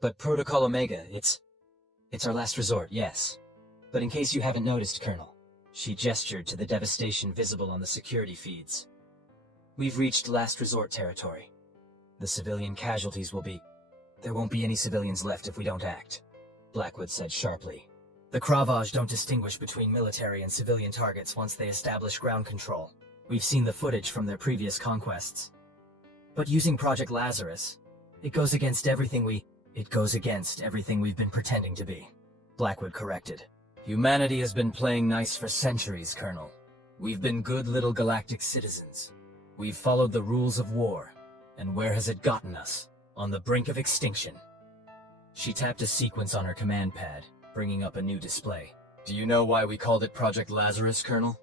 But Protocol Omega, it's our last resort, yes. But in case you haven't noticed, Colonel, she gestured to the devastation visible on the security feeds. We've reached last resort territory. The civilian casualties will be... There won't be any civilians left if we don't act, Blackwood said sharply. The Kravaj don't distinguish between military and civilian targets once they establish ground control. We've seen the footage from their previous conquests. But using Project Lazarus, it goes against everything we've been pretending to be, Blackwood corrected. Humanity has been playing nice for centuries, Colonel. We've been good little galactic citizens. We've followed the rules of war. And where has it gotten us? On the brink of extinction. She tapped a sequence on her command pad, bringing up a new display. Do you know why we called it Project Lazarus, Colonel?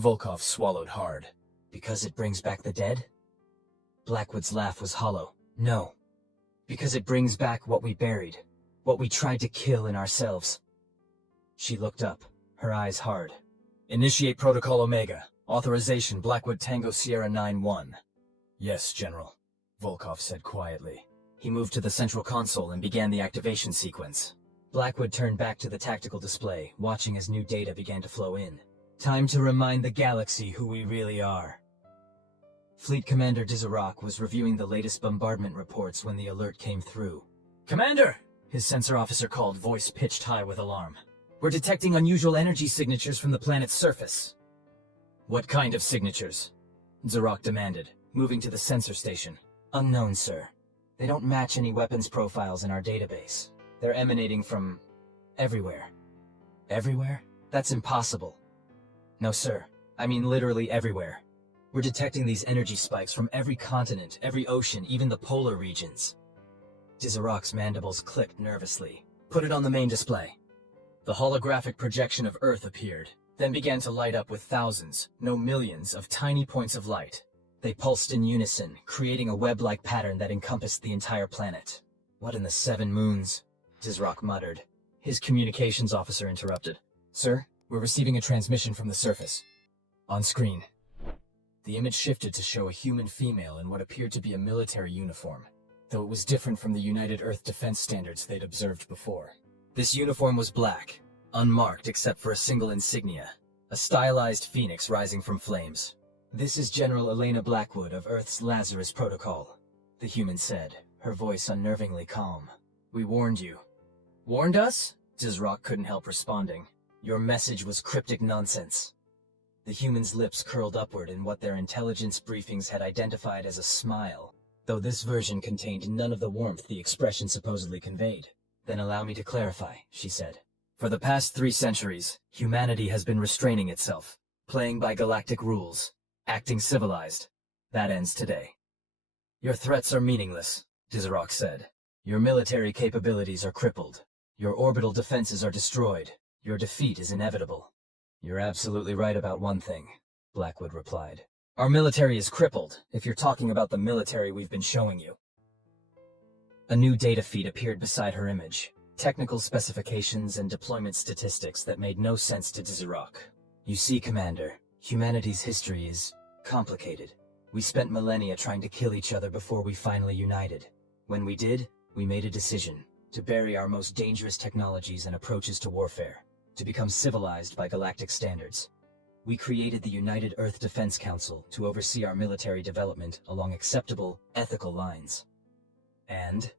Volkov swallowed hard. Because it brings back the dead? Blackwood's laugh was hollow. No. Because it brings back what we buried. What we tried to kill in ourselves. She looked up, her eyes hard. Initiate Protocol Omega. Authorization Blackwood Tango Sierra 9-1. Yes, General, Volkov said quietly. He moved to the central console and began the activation sequence. Blackwood turned back to the tactical display, watching as new data began to flow in. Time to remind the galaxy who we really are. Fleet Commander Dystopian was reviewing the latest bombardment reports when the alert came through. Commander! His sensor officer called, voice pitched high with alarm. We're detecting unusual energy signatures from the planet's surface. What kind of signatures? Dystopian demanded, moving to the sensor station. Unknown, sir. They don't match any weapons profiles in our database. They're emanating from... everywhere. Everywhere? That's impossible. No, sir. I mean literally everywhere. We're detecting these energy spikes from every continent, every ocean, even the polar regions. Dystopian's mandibles clicked nervously. Put it on the main display. The holographic projection of Earth appeared, then began to light up with thousands, no millions, of tiny points of light. They pulsed in unison, creating a web-like pattern that encompassed the entire planet. What in the 7 moons? Dystopian muttered. His communications officer interrupted. Sir, we're receiving a transmission from the surface. On screen. The image shifted to show a human female in what appeared to be a military uniform, though it was different from the United Earth defense standards they'd observed before. This uniform was black, unmarked except for a single insignia, a stylized phoenix rising from flames. This is General Elena Blackwood of Earth's Lazarus Protocol, the human said, her voice unnervingly calm. We warned you. Warned us? Dystopian couldn't help responding. Your message was cryptic nonsense. The human's lips curled upward in what their intelligence briefings had identified as a smile, though this version contained none of the warmth the expression supposedly conveyed. Then allow me to clarify, she said. For the past 3 centuries, humanity has been restraining itself, playing by galactic rules, acting civilized. That ends today. Your threats are meaningless, Dystopian said. Your military capabilities are crippled. Your orbital defenses are destroyed. Your defeat is inevitable. You're absolutely right about one thing, Blackwood replied. Our military is crippled, if you're talking about the military we've been showing you. A new data feed appeared beside her image. Technical specifications and deployment statistics that made no sense to Dystopian. You see, Commander, humanity's history is complicated. We spent millennia trying to kill each other before we finally united. When we did, we made a decision to bury our most dangerous technologies and approaches to warfare, to become civilized by galactic standards. We created the United Earth Defense Council to oversee our military development along acceptable, ethical lines. And?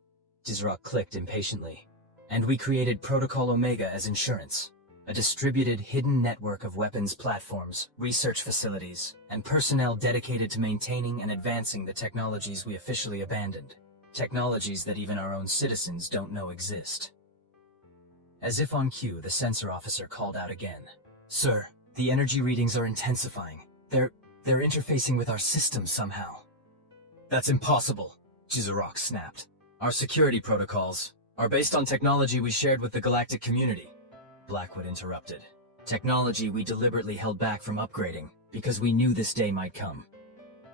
Dystopian clicked impatiently. And we created Protocol Omega as insurance. A distributed, hidden network of weapons platforms, research facilities, and personnel dedicated to maintaining and advancing the technologies we officially abandoned. Technologies that even our own citizens don't know exist. As if on cue, the sensor officer called out again. Sir, the energy readings are intensifying. They're interfacing with our system somehow. That's impossible, Dystopian snapped. Our security protocols are based on technology we shared with the galactic community, Blackwood interrupted. Technology we deliberately held back from upgrading, because we knew this day might come.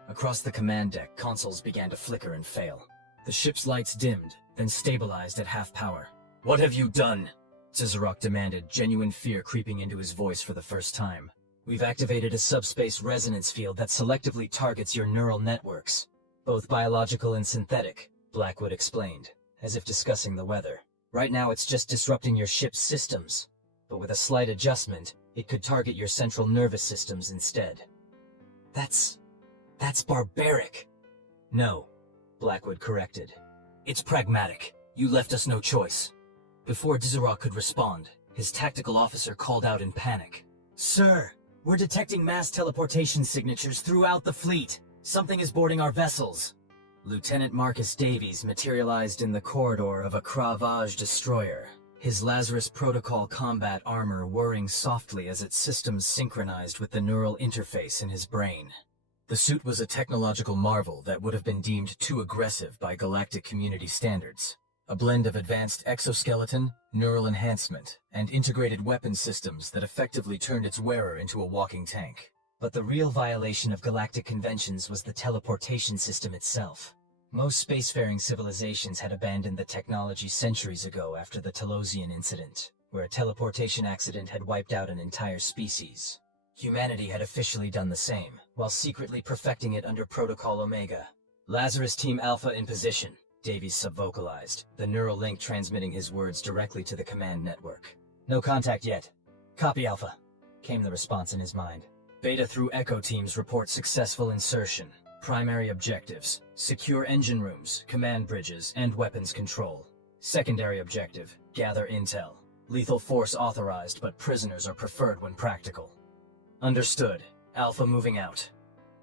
Across the command deck, consoles began to flicker and fail. The ship's lights dimmed, then stabilized at half power. What have you done? Dystopian demanded, genuine fear creeping into his voice for the first time. We've activated a subspace resonance field that selectively targets your neural networks, both biological and synthetic, Blackwood explained. as if discussing the weather. Right now it's just disrupting your ship's systems, but with a slight adjustment, it could target your central nervous systems instead. That's barbaric. No, Blackwood corrected. It's pragmatic. You left us no choice. Before Dizarok could respond, his tactical officer called out in panic. Sir, we're detecting mass teleportation signatures throughout the fleet. Something is boarding our vessels. Lieutenant Marcus Davies materialized in the corridor of a Kravage destroyer, his Lazarus Protocol combat armor whirring softly as its systems synchronized with the neural interface in his brain. The suit was a technological marvel that would have been deemed too aggressive by Galactic community standards. A blend of advanced exoskeleton, neural enhancement, and integrated weapon systems that effectively turned its wearer into a walking tank. But the real violation of galactic conventions was the teleportation system itself. Most spacefaring civilizations had abandoned the technology centuries ago after the Telosian incident, where a teleportation accident had wiped out an entire species. Humanity had officially done the same, while secretly perfecting it under Protocol Omega. Lazarus Team Alpha in position, Davies subvocalized, the neural link transmitting his words directly to the command network. No contact yet. Copy Alpha, came the response in his mind. Beta through Echo teams report successful insertion. Primary objectives: secure engine rooms, command bridges, and weapons control. Secondary objective: gather intel. Lethal force authorized, but prisoners are preferred when practical. Understood. Alpha moving out.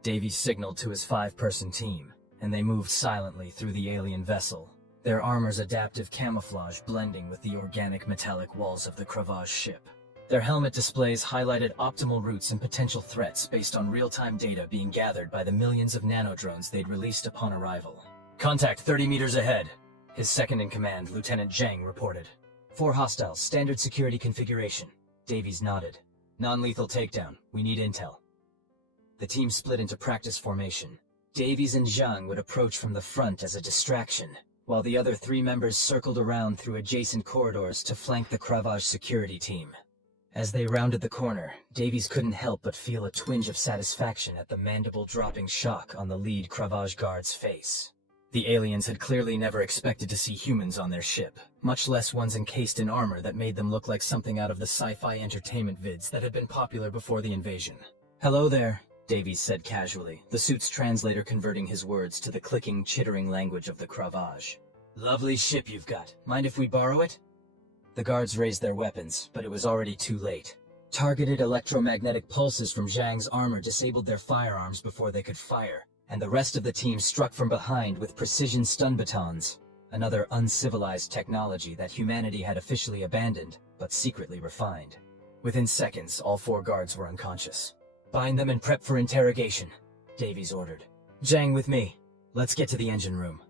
Davies signaled to his 5-person team, and they moved silently through the alien vessel, their armor's adaptive camouflage blending with the organic metallic walls of the Kravage ship. Their helmet displays highlighted optimal routes and potential threats based on real-time data being gathered by the millions of nanodrones they'd released upon arrival. Contact 30 meters ahead, his second-in-command, Lieutenant Zhang, reported. 4 hostiles, standard security configuration. Davies nodded. Non-lethal takedown. We need intel. The team split into practice formation. Davies and Zhang would approach from the front as a distraction, while the other 3 members circled around through adjacent corridors to flank the Kravage security team. As they rounded the corner, Davies couldn't help but feel a twinge of satisfaction at the mandible-dropping shock on the lead Kravage guard's face. The aliens had clearly never expected to see humans on their ship, much less ones encased in armor that made them look like something out of the sci-fi entertainment vids that had been popular before the invasion. "Hello there," Davies said casually, the suit's translator converting his words to the clicking, chittering language of the Kravage. "Lovely ship you've got. Mind if we borrow it?" The guards raised their weapons, but it was already too late. Targeted electromagnetic pulses from Zhang's armor disabled their firearms before they could fire, and the rest of the team struck from behind with precision stun batons, another uncivilized technology that humanity had officially abandoned, but secretly refined. Within seconds, all 4 guards were unconscious. "Bind them and prep for interrogation," Davies ordered. "Zhang with me. Let's get to the engine room."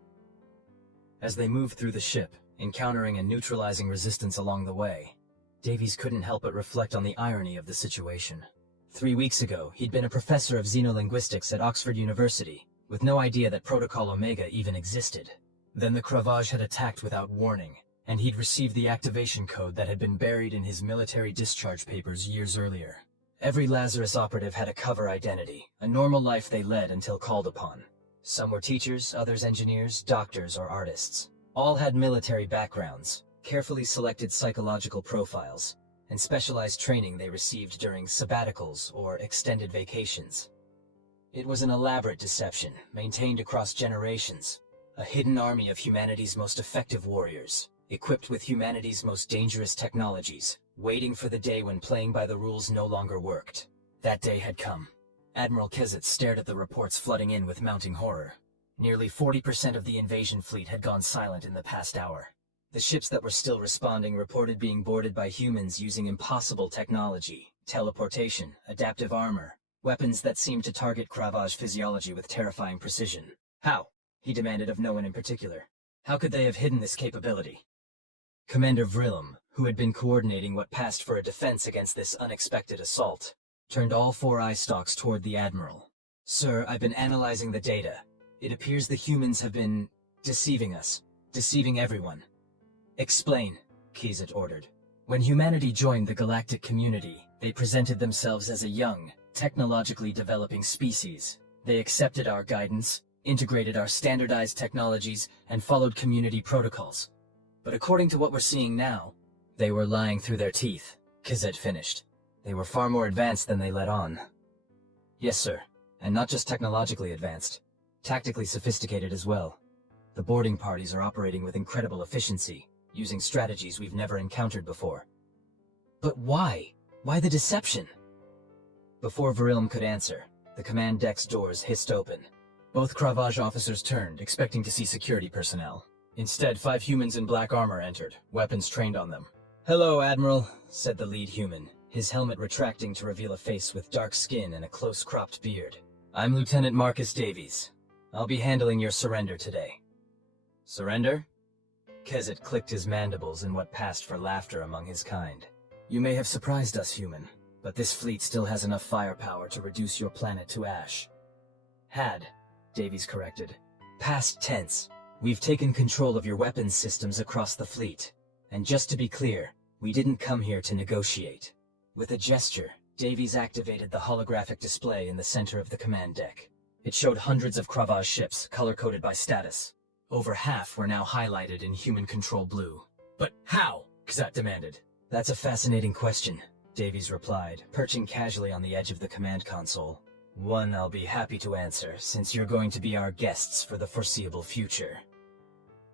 As they moved through the ship, encountering and neutralizing resistance along the way, Davies couldn't help but reflect on the irony of the situation. 3 weeks ago, he'd been a professor of xenolinguistics at Oxford University, with no idea that Protocol Omega even existed. Then the Kravage had attacked without warning, and he'd received the activation code that had been buried in his military discharge papers years earlier. Every Lazarus operative had a cover identity, a normal life they led until called upon. Some were teachers, others engineers, doctors, or artists. All had military backgrounds, carefully selected psychological profiles, and specialized training they received during sabbaticals or extended vacations. It was an elaborate deception, maintained across generations, a hidden army of humanity's most effective warriors, equipped with humanity's most dangerous technologies, waiting for the day when playing by the rules no longer worked. That day had come. Admiral Kezet stared at the reports flooding in with mounting horror. Nearly 40% of the invasion fleet had gone silent in the past hour. The ships that were still responding reported being boarded by humans using impossible technology, teleportation, adaptive armor, weapons that seemed to target Kravage physiology with terrifying precision. How? He demanded of no one in particular. How could they have hidden this capability? Commander Vrillum, who had been coordinating what passed for a defense against this unexpected assault, turned all 4 eye stalks toward the Admiral. "Sir, I've been analyzing the data. It appears the humans have been deceiving us, deceiving everyone." "Explain," Kezet ordered. "When humanity joined the galactic community, they presented themselves as a young, technologically developing species. They accepted our guidance, integrated our standardized technologies, and followed community protocols. But according to what we're seeing now, they were lying through their teeth, Kizet finished. They were far more advanced than they let on. Yes, sir. And not just technologically advanced. Tactically sophisticated as well. The boarding parties are operating with incredible efficiency, using strategies we've never encountered before. But why? Why the deception? Before Virilm could answer, the command deck's doors hissed open. Both Kravaj officers turned, expecting to see security personnel. Instead, 5 humans in black armor entered, weapons trained on them. "Hello, Admiral," said the lead human, his helmet retracting to reveal a face with dark skin and a close-cropped beard. "I'm Lieutenant Marcus Davies. I'll be handling your surrender today." "Surrender?" Kezet clicked his mandibles in what passed for laughter among his kind. "You may have surprised us, human, but this fleet still has enough firepower to reduce your planet to ash." "Had," Davies corrected. "Past tense. We've taken control of your weapons systems across the fleet. And just to be clear, we didn't come here to negotiate." With a gesture, Davies activated the holographic display in the center of the command deck. It showed hundreds of Kravaj ships, color-coded by status. Over half were now highlighted in human control blue. "But how?" Kzat demanded. "That's a fascinating question," Davies replied, perching casually on the edge of the command console. "One I'll be happy to answer, since you're going to be our guests for the foreseeable future."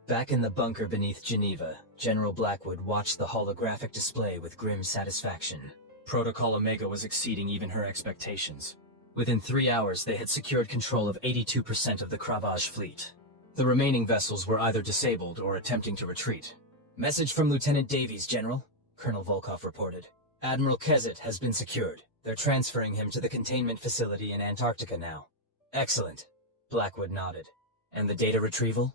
Back in the bunker beneath Geneva, General Blackwood watched the holographic display with grim satisfaction. Protocol Omega was exceeding even her expectations. Within 3 hours, they had secured control of 82% of the Kravaj fleet. The remaining vessels were either disabled or attempting to retreat. "Message from Lieutenant Davies, General," Colonel Volkov reported. "Admiral Kezet has been secured. They're transferring him to the containment facility in Antarctica now." "Excellent," Blackwood nodded. "And the data retrieval?"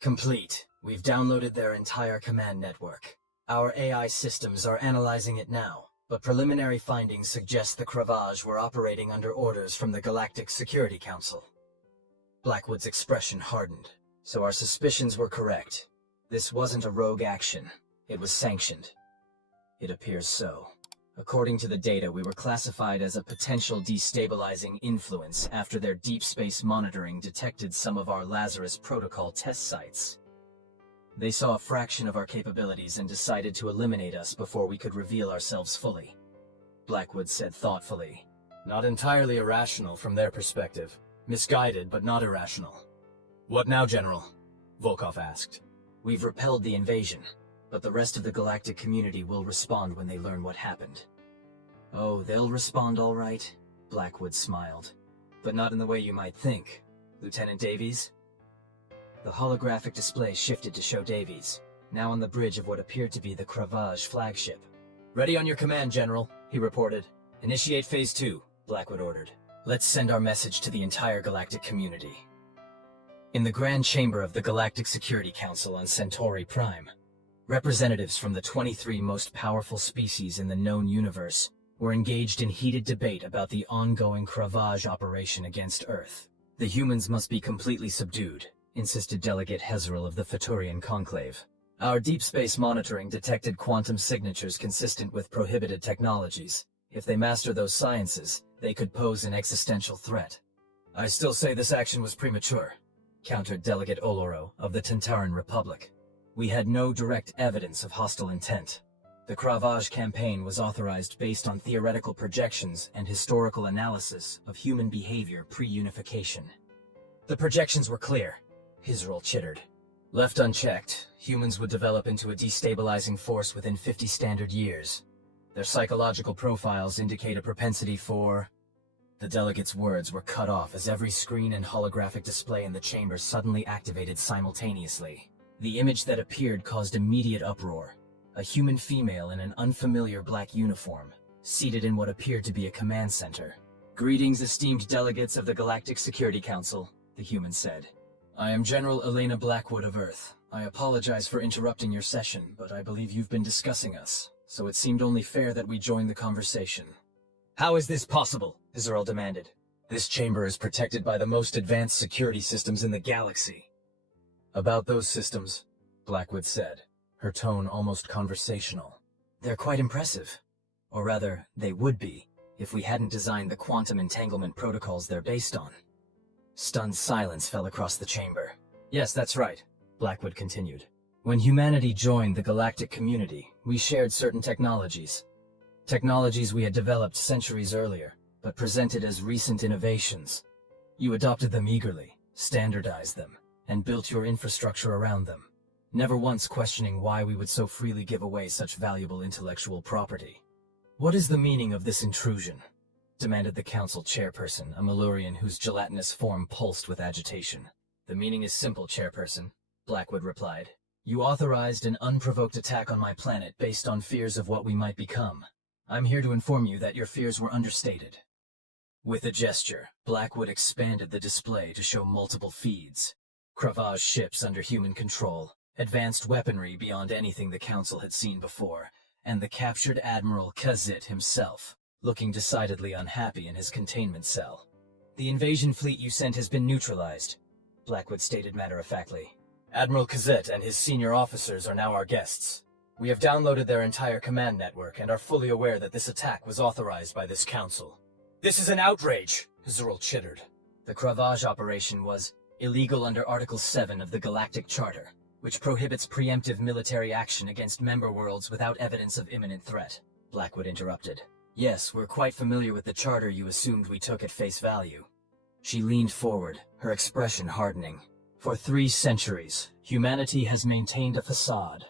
"Complete. We've downloaded their entire command network. Our AI systems are analyzing it now, but preliminary findings suggest the Kravaj were operating under orders from the Galactic Security Council." Blackwood's expression hardened. "So our suspicions were correct. This wasn't a rogue action. It was sanctioned." "It appears so. According to the data, we were classified as a potential destabilizing influence after their deep space monitoring detected some of our Lazarus Protocol test sites. They saw a fraction of our capabilities and decided to eliminate us before we could reveal ourselves fully," Blackwood said thoughtfully. "Not entirely irrational from their perspective. Misguided, but not irrational." "What now, General?" Volkov asked. "We've repelled the invasion, but the rest of the galactic community will respond when they learn what happened." "Oh, they'll respond all right," Blackwood smiled. "But not in the way you might think, Lieutenant Davies." The holographic display shifted to show Davies, now on the bridge of what appeared to be the Kravaj flagship. "Ready on your command, General," he reported. "Initiate Phase 2, Blackwood ordered. Let's send our message to the entire galactic community." In the Grand Chamber of the Galactic Security Council on Centauri Prime, representatives from the 23 most powerful species in the known universe were engaged in heated debate about the ongoing Kravaj operation against Earth. "The humans must be completely subdued," insisted Delegate Hezrel of the Futurian Conclave. "Our deep space monitoring detected quantum signatures consistent with prohibited technologies. If they master those sciences, they could pose an existential threat." "I still say this action was premature," countered Delegate Oloro of the Tantaran Republic. "We had no direct evidence of hostile intent. The Kravaj campaign was authorized based on theoretical projections and historical analysis of human behavior pre-unification." "The projections were clear," Hizrul chittered. "Left unchecked, humans would develop into a destabilizing force within 50 standard years. Their psychological profiles indicate a propensity for—" The delegate's words were cut off as every screen and holographic display in the chamber suddenly activated simultaneously. The image that appeared caused immediate uproar. A human female in an unfamiliar black uniform, seated in what appeared to be a command center. "Greetings, esteemed delegates of the Galactic Security Council," the human said. "I am General Elena Blackwood of Earth. I apologize for interrupting your session, but I believe you've been discussing us, so it seemed only fair that we join the conversation." "How is this possible?" Hizrul demanded. "This chamber is protected by the most advanced security systems in the galaxy." "About those systems," Blackwood said, her tone almost conversational. "They're quite impressive. Or rather, they would be, if we hadn't designed the quantum entanglement protocols they're based on." Stunned silence fell across the chamber. Yes, that's right, Blackwood continued. When humanity joined the galactic community, we shared certain technologies. Technologies we had developed centuries earlier, but presented as recent innovations. You adopted them eagerly, standardized them, and built your infrastructure around them, never once questioning why we would so freely give away such valuable intellectual property. What is the meaning of this intrusion? Demanded the council chairperson, a Malurian whose gelatinous form pulsed with agitation. The meaning is simple, chairperson, Blackwood replied. You authorized an unprovoked attack on my planet based on fears of what we might become. I'm here to inform you that your fears were understated. With a gesture, Blackwood expanded the display to show multiple feeds. Cravage ships under human control, advanced weaponry beyond anything the council had seen before, and the captured Admiral Kazit himself, looking decidedly unhappy in his containment cell. The invasion fleet you sent has been neutralized, Blackwood stated matter-of-factly. Admiral Kazit and his senior officers are now our guests. We have downloaded their entire command network and are fully aware that this attack was authorized by this council. This is an outrage, Zerl chittered. The Cravage operation was illegal under Article 7 of the Galactic Charter, which prohibits preemptive military action against member worlds without evidence of imminent threat, Blackwood interrupted. Yes, we're quite familiar with the charter you assumed we took at face value. She leaned forward, her expression hardening. For 3 centuries, humanity has maintained a facade.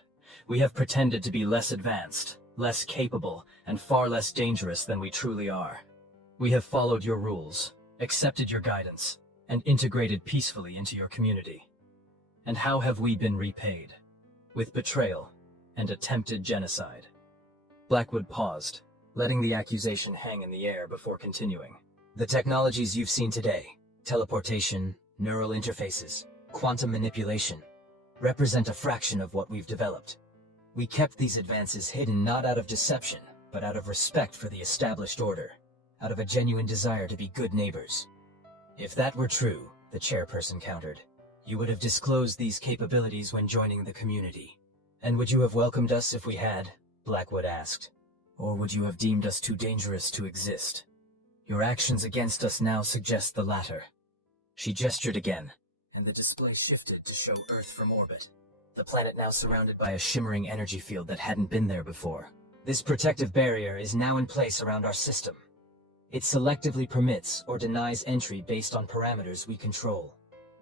We have pretended to be less advanced, less capable, and far less dangerous than we truly are. We have followed your rules, accepted your guidance, and integrated peacefully into your community. And how have we been repaid? With betrayal and attempted genocide. Blackwood paused, letting the accusation hang in the air before continuing. The technologies you've seen today, teleportation, neural interfaces, quantum manipulation, represent a fraction of what we've developed. We kept these advances hidden not out of deception, but out of respect for the established order, out of a genuine desire to be good neighbors. If that were true, the chairperson countered, you would have disclosed these capabilities when joining the community. And would you have welcomed us if we had? Blackwood asked. Or would you have deemed us too dangerous to exist? Your actions against us now suggest the latter. She gestured again, and the display shifted to show Earth from orbit. The planet now surrounded by a shimmering energy field that hadn't been there before. This protective barrier is now in place around our system. It selectively permits or denies entry based on parameters we control.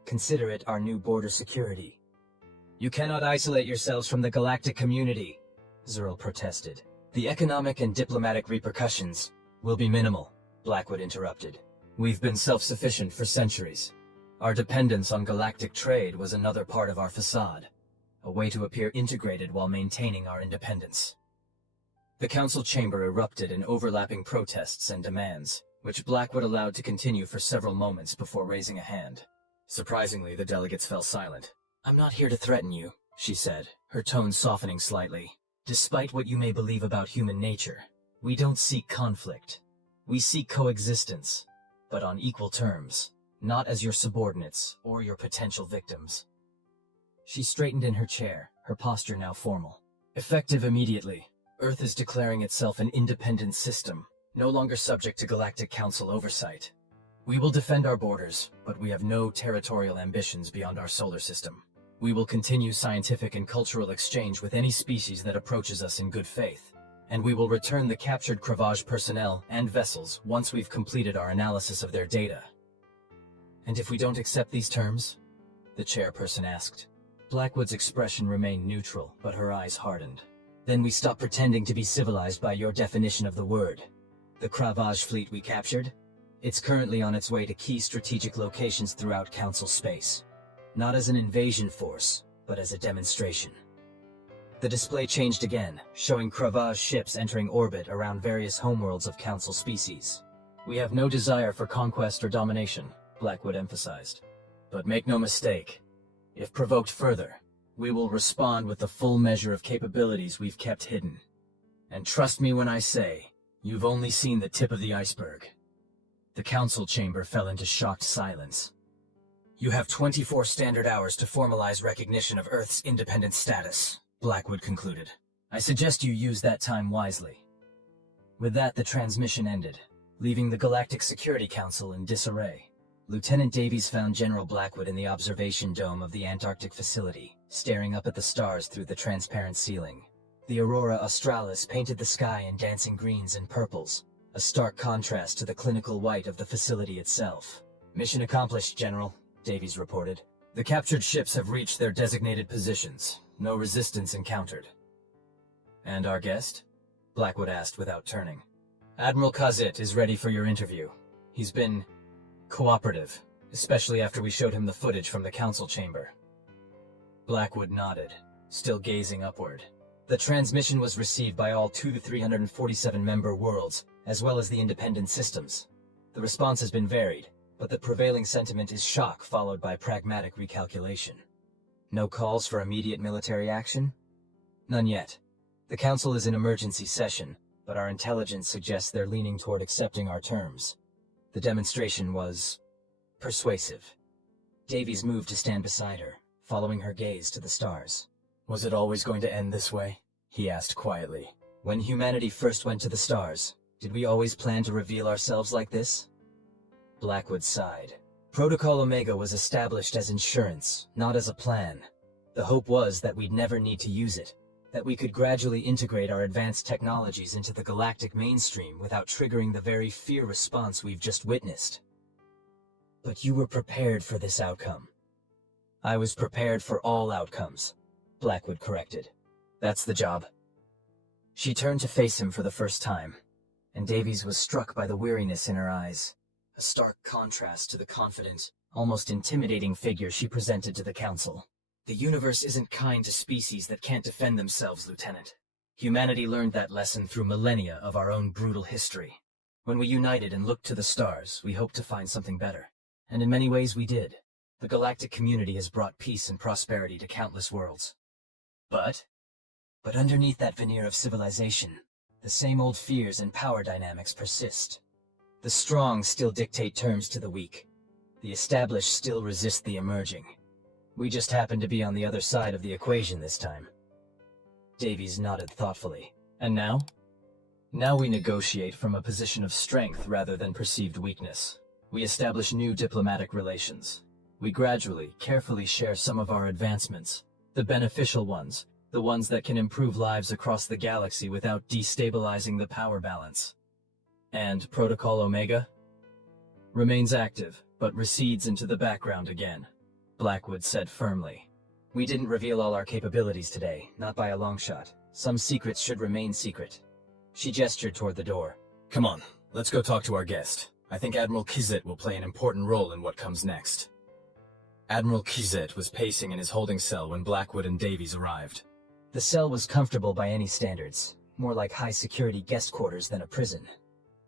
Consider it our new border security. You cannot isolate yourselves from the galactic community, Zerl protested. The economic and diplomatic repercussions will be minimal, Blackwood interrupted. We've been self-sufficient for centuries. Our dependence on galactic trade was another part of our facade, a way to appear integrated while maintaining our independence. The council chamber erupted in overlapping protests and demands, which Blackwood allowed to continue for several moments before raising a hand. Surprisingly, the delegates fell silent. I'm not here to threaten you, she said, her tone softening slightly. Despite what you may believe about human nature, we don't seek conflict. We seek coexistence, but on equal terms, not as your subordinates or your potential victims. She straightened in her chair, her posture now formal. Effective immediately, Earth is declaring itself an independent system, no longer subject to Galactic Council oversight. We will defend our borders, but we have no territorial ambitions beyond our solar system. We will continue scientific and cultural exchange with any species that approaches us in good faith, and we will return the captured Cravage personnel and vessels once we've completed our analysis of their data. And if we don't accept these terms? The chairperson asked. Blackwood's expression remained neutral, but her eyes hardened. Then we stop pretending to be civilized by your definition of the word. The Cravage fleet we captured? It's currently on its way to key strategic locations throughout Council space. Not as an invasion force, but as a demonstration. The display changed again, showing Cravage ships entering orbit around various homeworlds of Council species. We have no desire for conquest or domination, Blackwood emphasized. But make no mistake, if provoked further, we will respond with the full measure of capabilities we've kept hidden. And trust me when I say, you've only seen the tip of the iceberg. The council chamber fell into shocked silence. You have 24 standard hours to formalize recognition of Earth's independent status, Blackwood concluded. I suggest you use that time wisely. With that, the transmission ended, leaving the Galactic Security Council in disarray. Lieutenant Davies found General Blackwood in the observation dome of the Antarctic facility, staring up at the stars through the transparent ceiling. The aurora australis painted the sky in dancing greens and purples, a stark contrast to the clinical white of the facility itself. "Mission accomplished, General," Davies reported. "The captured ships have reached their designated positions. No resistance encountered." "And our guest?" Blackwood asked without turning. "Admiral Kazit is ready for your interview. He's been cooperative, especially after we showed him the footage from the council chamber." Blackwood nodded, still gazing upward. The transmission was received by all 347 member worlds, as well as the independent systems. The response has been varied, but the prevailing sentiment is shock followed by pragmatic recalculation. No calls for immediate military action? None yet. The Council is in emergency session, but our intelligence suggests they're leaning toward accepting our terms. The demonstration was persuasive. Davies moved to stand beside her, following her gaze to the stars. "Was it always going to end this way?" he asked quietly. "When humanity first went to the stars, did we always plan to reveal ourselves like this?" Blackwood sighed. Protocol Omega was established as insurance, not as a plan. The hope was that we'd never need to use it, that we could gradually integrate our advanced technologies into the galactic mainstream without triggering the very fear response we've just witnessed. "But you were prepared for this outcome." "I was prepared for all outcomes," Blackwood corrected. "That's the job." She turned to face him for the first time, and Davies was struck by the weariness in her eyes, a stark contrast to the confident, almost intimidating figure she presented to the Council. "The universe isn't kind to species that can't defend themselves, Lieutenant. Humanity learned that lesson through millennia of our own brutal history. When we united and looked to the stars, we hoped to find something better. And in many ways we did. The galactic community has brought peace and prosperity to countless worlds. But underneath that veneer of civilization, the same old fears and power dynamics persist. The strong still dictate terms to the weak. The established still resist the emerging. We just happen to be on the other side of the equation this time." Davies nodded thoughtfully. "And now?" "Now we negotiate from a position of strength rather than perceived weakness. We establish new diplomatic relations. We gradually, carefully share some of our advancements, the beneficial ones, the ones that can improve lives across the galaxy without destabilizing the power balance." "And Protocol Omega?" "Remains active, but recedes into the background again," Blackwood said firmly. "We didn't reveal all our capabilities today, not by a long shot. Some secrets should remain secret." She gestured toward the door. "Come on, let's go talk to our guest. I think Admiral Kizet will play an important role in what comes next." Admiral Kizet was pacing in his holding cell when Blackwood and Davies arrived. The cell was comfortable by any standards, more like high-security guest quarters than a prison.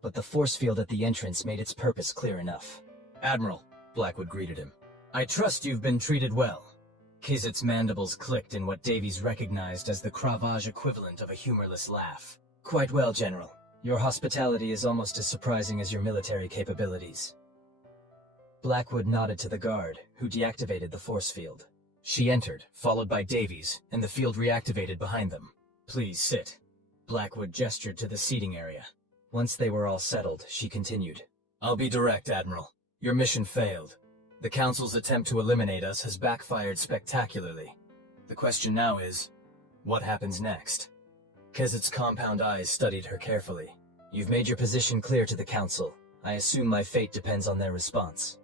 But the force field at the entrance made its purpose clear enough. "Admiral," Blackwood greeted him, "I trust you've been treated well." Kizet's mandibles clicked in what Davies recognized as the Cravage equivalent of a humorless laugh. "Quite well, General. Your hospitality is almost as surprising as your military capabilities." Blackwood nodded to the guard, who deactivated the force field. She entered, followed by Davies, and the field reactivated behind them. "Please sit." Blackwood gestured to the seating area. Once they were all settled, she continued. "I'll be direct, Admiral. Your mission failed. The Council's attempt to eliminate us has backfired spectacularly. The question now is, what happens next?" Kezet's compound eyes studied her carefully. "You've made your position clear to the Council. I assume my fate depends on their response."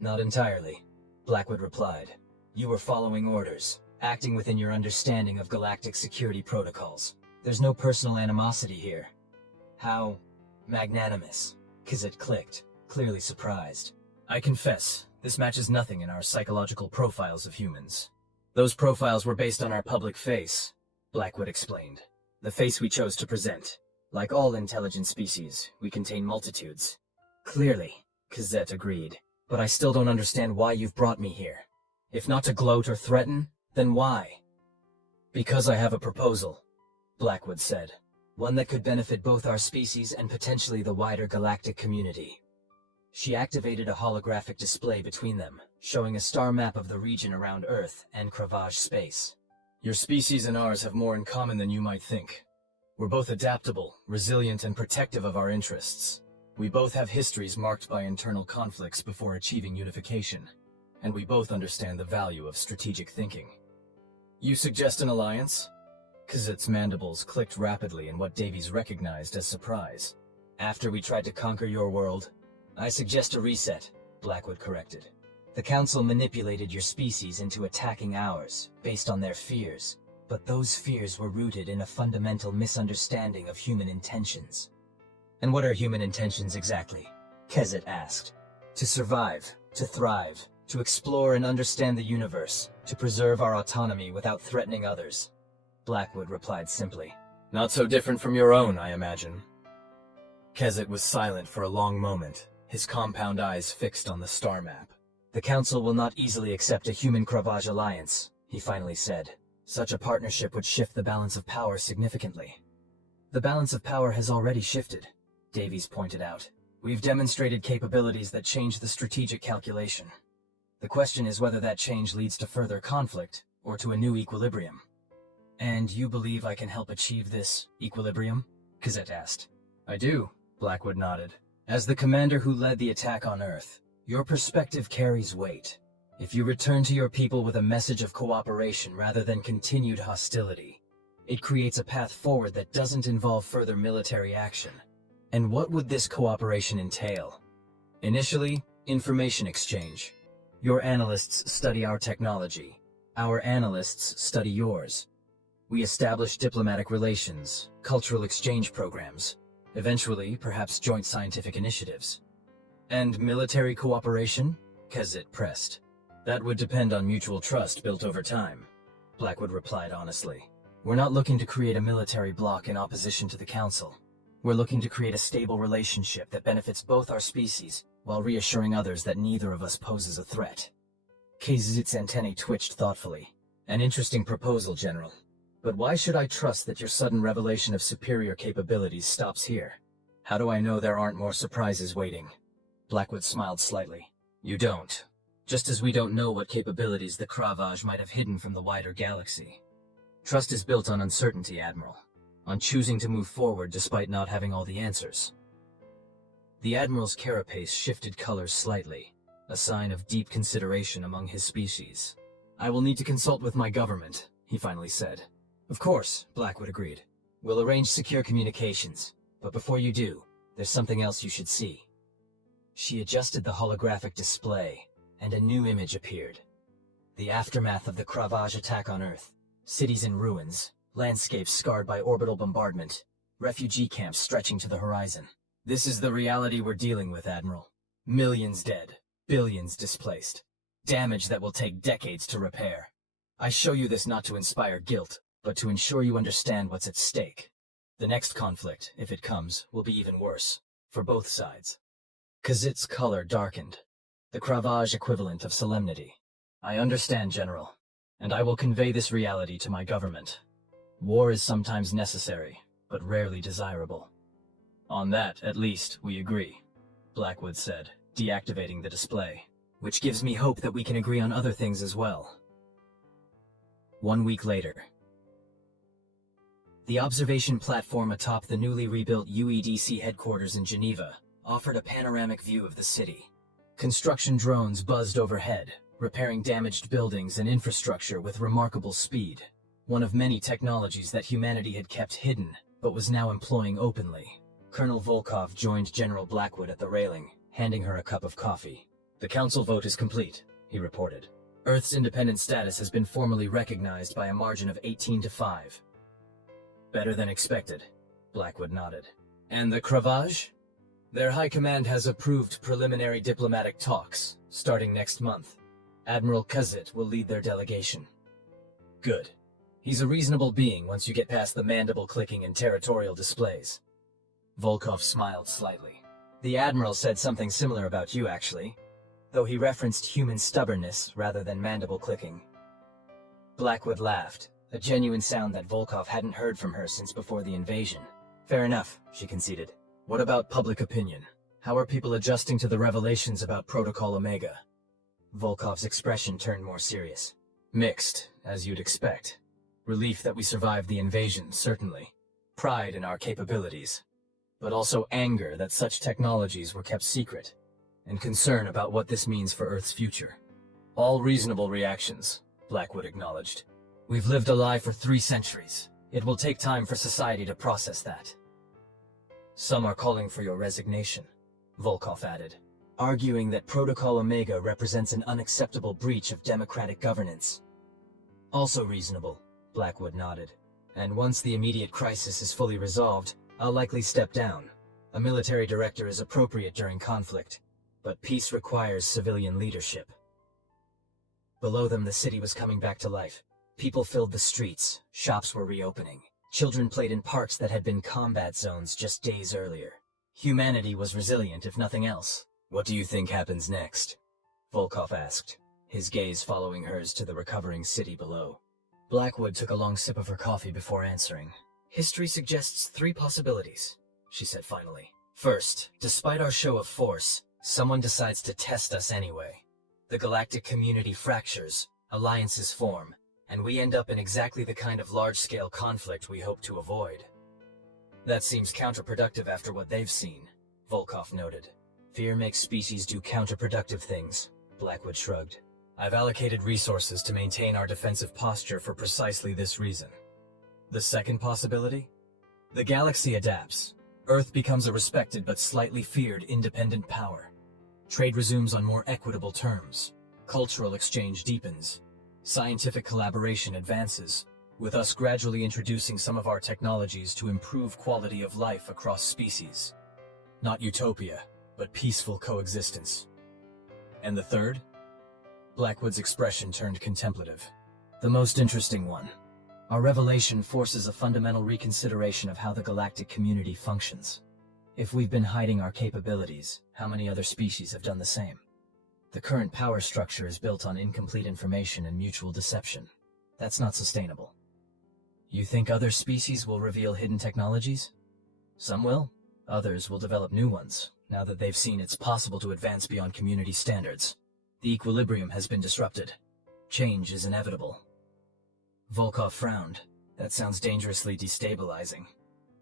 "Not entirely," Blackwood replied. "You were following orders, acting within your understanding of galactic security protocols. There's no personal animosity here." "How magnanimous," Kizet clicked, clearly surprised. "I confess, this matches nothing in our psychological profiles of humans. Those profiles were based on our public face," Blackwood explained. "The face we chose to present. Like all intelligent species, we contain multitudes." "Clearly," Kizet agreed. "But I still don't understand why you've brought me here. If not to gloat or threaten, then why?" "Because I have a proposal," Blackwood said. "One that could benefit both our species and potentially the wider galactic community." She activated a holographic display between them, showing a star map of the region around Earth and Cravage space. "Your species and ours have more in common than you might think. We're both adaptable, resilient, and protective of our interests. We both have histories marked by internal conflicts before achieving unification, and we both understand the value of strategic thinking. You suggest an alliance? Kazit's mandibles clicked rapidly in what Davies recognized as surprise. After we tried to conquer your world, I suggest a reset, Blackwood corrected. The Council manipulated your species into attacking ours, based on their fears, but those fears were rooted in a fundamental misunderstanding of human intentions. And what are human intentions exactly? Kezit asked. To survive, to thrive, to explore and understand the universe, to preserve our autonomy without threatening others. Blackwood replied simply. Not so different from your own, I imagine. Kezit was silent for a long moment, his compound eyes fixed on the star map. The Council will not easily accept a human-Kravaj alliance, he finally said. Such a partnership would shift the balance of power significantly. The balance of power has already shifted, Davies pointed out. We've demonstrated capabilities that change the strategic calculation. The question is whether that change leads to further conflict, or to a new equilibrium. And you believe I can help achieve this equilibrium? Kezit asked. I do, Blackwood nodded. As the commander who led the attack on Earth, your perspective carries weight. If you return to your people with a message of cooperation rather than continued hostility, it creates a path forward that doesn't involve further military action. And what would this cooperation entail? Initially, information exchange. Your analysts study our technology. Our analysts study yours. We establish diplomatic relations, cultural exchange programs, eventually, perhaps joint scientific initiatives. And military cooperation? Kezit pressed. That would depend on mutual trust built over time, Blackwood replied honestly. We're not looking to create a military bloc in opposition to the Council. We're looking to create a stable relationship that benefits both our species, while reassuring others that neither of us poses a threat. Kezit's antennae twitched thoughtfully. An interesting proposal, General. But why should I trust that your sudden revelation of superior capabilities stops here? How do I know there aren't more surprises waiting? Blackwood smiled slightly. You don't. Just as we don't know what capabilities the Kravaj might have hidden from the wider galaxy. Trust is built on uncertainty, Admiral. On choosing to move forward despite not having all the answers. The Admiral's carapace shifted colors slightly, a sign of deep consideration among his species. I will need to consult with my government, he finally said. Of course, Blackwood agreed. We'll arrange secure communications, but before you do, there's something else you should see. She adjusted the holographic display, and a new image appeared. The aftermath of the Kravaj attack on Earth. Cities in ruins, landscapes scarred by orbital bombardment, refugee camps stretching to the horizon. This is the reality we're dealing with, Admiral. Millions dead, billions displaced. Damage that will take decades to repair. I show you this not to inspire guilt, but to ensure you understand what's at stake. The next conflict, if it comes, will be even worse, for both sides. Kezit's color darkened. The Kravaj equivalent of solemnity. I understand, General, and I will convey this reality to my government. War is sometimes necessary, but rarely desirable. On that, at least, we agree, Blackwood said, deactivating the display, which gives me hope that we can agree on other things as well. 1 week later. The observation platform atop the newly rebuilt UEDC headquarters in Geneva offered a panoramic view of the city. Construction drones buzzed overhead, repairing damaged buildings and infrastructure with remarkable speed. One of many technologies that humanity had kept hidden, but was now employing openly. Colonel Volkov joined General Blackwood at the railing, handing her a cup of coffee. The Council vote is complete, he reported. Earth's independent status has been formally recognized by a margin of 18-5. Better than expected, Blackwood nodded. And the Kravaj? Their High Command has approved preliminary diplomatic talks, starting next month. Admiral Kezit will lead their delegation. Good. He's a reasonable being once you get past the mandible clicking and territorial displays. Volkov smiled slightly. The Admiral said something similar about you, actually, though he referenced human stubbornness rather than mandible clicking. Blackwood laughed, a genuine sound that Volkov hadn't heard from her since before the invasion. Fair enough, she conceded. What about public opinion? How are people adjusting to the revelations about Protocol Omega? Volkov's expression turned more serious. Mixed, as you'd expect. Relief that we survived the invasion, certainly. Pride in our capabilities. but also anger that such technologies were kept secret, and concern about what this means for Earth's future. All reasonable reactions, Blackwood acknowledged. We've lived a lie for 3 centuries. It will take time for society to process that. Some are calling for your resignation, Volkov added, arguing that Protocol Omega represents an unacceptable breach of democratic governance. Also reasonable, Blackwood nodded. And once the immediate crisis is fully resolved, I'll likely step down. A military director is appropriate during conflict, but peace requires civilian leadership. Below them, the city was coming back to life. People filled the streets, shops were reopening. Children played in parks that had been combat zones just days earlier. Humanity was resilient, if nothing else. What do you think happens next? Volkov asked, his gaze following hers to the recovering city below. Blackwood took a long sip of her coffee before answering. History suggests 3 possibilities, she said finally. First, despite our show of force, someone decides to test us anyway. The galactic community fractures, alliances form, and we end up in exactly the kind of large-scale conflict we hope to avoid. That seems counterproductive after what they've seen, Volkov noted. Fear makes species do counterproductive things, Blackwood shrugged. I've allocated resources to maintain our defensive posture for precisely this reason. The second possibility? The galaxy adapts. Earth becomes a respected but slightly feared independent power. Trade resumes on more equitable terms. Cultural exchange deepens. Scientific collaboration advances, with us gradually introducing some of our technologies to improve quality of life across species. Not utopia, but peaceful coexistence. And the third? Blackwood's expression turned contemplative. The most interesting one. Our revelation forces a fundamental reconsideration of how the galactic community functions. If we've been hiding our capabilities, how many other species have done the same? The current power structure is built on incomplete information and mutual deception. That's not sustainable. You think other species will reveal hidden technologies? Some will. Others will develop new ones, now that they've seen it's possible to advance beyond community standards. The equilibrium has been disrupted. Change is inevitable. Volkov frowned. That sounds dangerously destabilizing.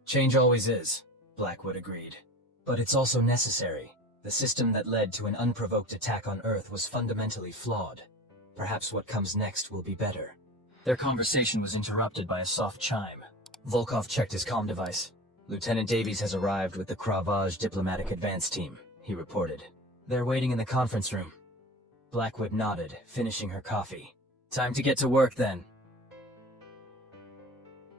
Change always is, Blackwood agreed. But it's also necessary. The system that led to an unprovoked attack on Earth was fundamentally flawed. Perhaps what comes next will be better. Their conversation was interrupted by a soft chime. Volkov checked his comm device. Lieutenant Davies has arrived with the Kravaj diplomatic advance team, he reported. They're waiting in the conference room. Blackwood nodded, finishing her coffee. Time to get to work then.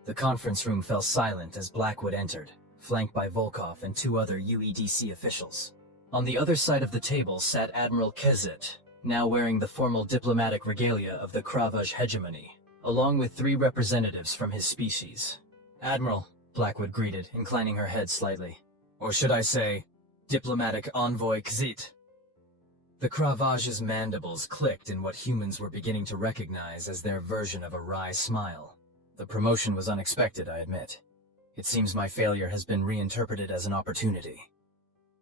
The conference room fell silent as Blackwood entered, flanked by Volkov and 2 other UEDC officials. On the other side of the table sat Admiral Kezet, now wearing the formal diplomatic regalia of the Kravaj hegemony, along with 3 representatives from his species. Admiral, Blackwood greeted, inclining her head slightly. Or should I say, diplomatic envoy Kezet. The Kravaj's mandibles clicked in what humans were beginning to recognize as their version of a wry smile. The promotion was unexpected, I admit. It seems my failure has been reinterpreted as an opportunity.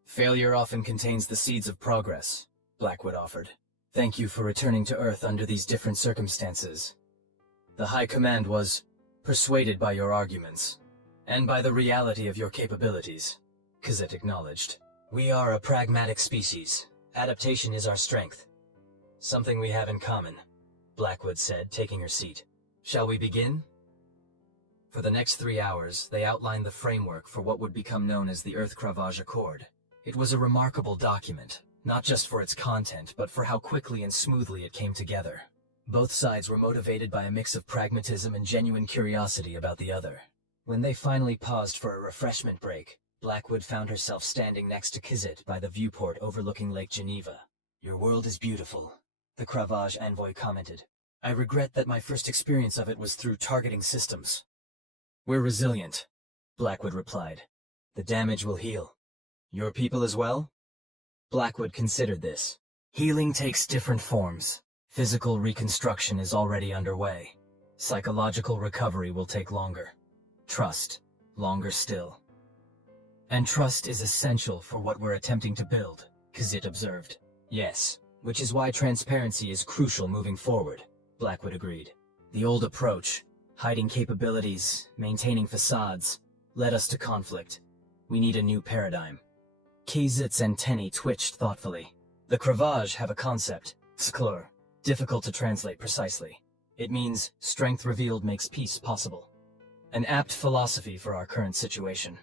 Failure often contains the seeds of progress, Blackwood offered. Thank you for returning to Earth under these different circumstances. The High Command was persuaded by your arguments, and by the reality of your capabilities, Kezet acknowledged. We are a pragmatic species. Adaptation is our strength. Something we have in common, Blackwood said, taking her seat. Shall we begin? For the next 3 hours, they outlined the framework for what would become known as the Earth-Kravaj Accord. It was a remarkable document, not just for its content, but for how quickly and smoothly it came together. Both sides were motivated by a mix of pragmatism and genuine curiosity about the other. When they finally paused for a refreshment break, Blackwood found herself standing next to Kezet by the viewport overlooking Lake Geneva. Your world is beautiful, the Kravaj envoy commented. I regret that my first experience of it was through targeting systems. We're resilient, Blackwood replied. The damage will heal. Your people as well? Blackwood considered this. Healing takes different forms. Physical reconstruction is already underway. Psychological recovery will take longer. Trust, longer still. And trust is essential for what we're attempting to build, Kezet observed. Yes, which is why transparency is crucial moving forward, Blackwood agreed. The old approach, hiding capabilities, maintaining facades, led us to conflict. We need a new paradigm. Kazit's antennae twitched thoughtfully. The Kravaj have a concept, sklur, difficult to translate precisely. It means strength revealed makes peace possible. An apt philosophy for our current situation.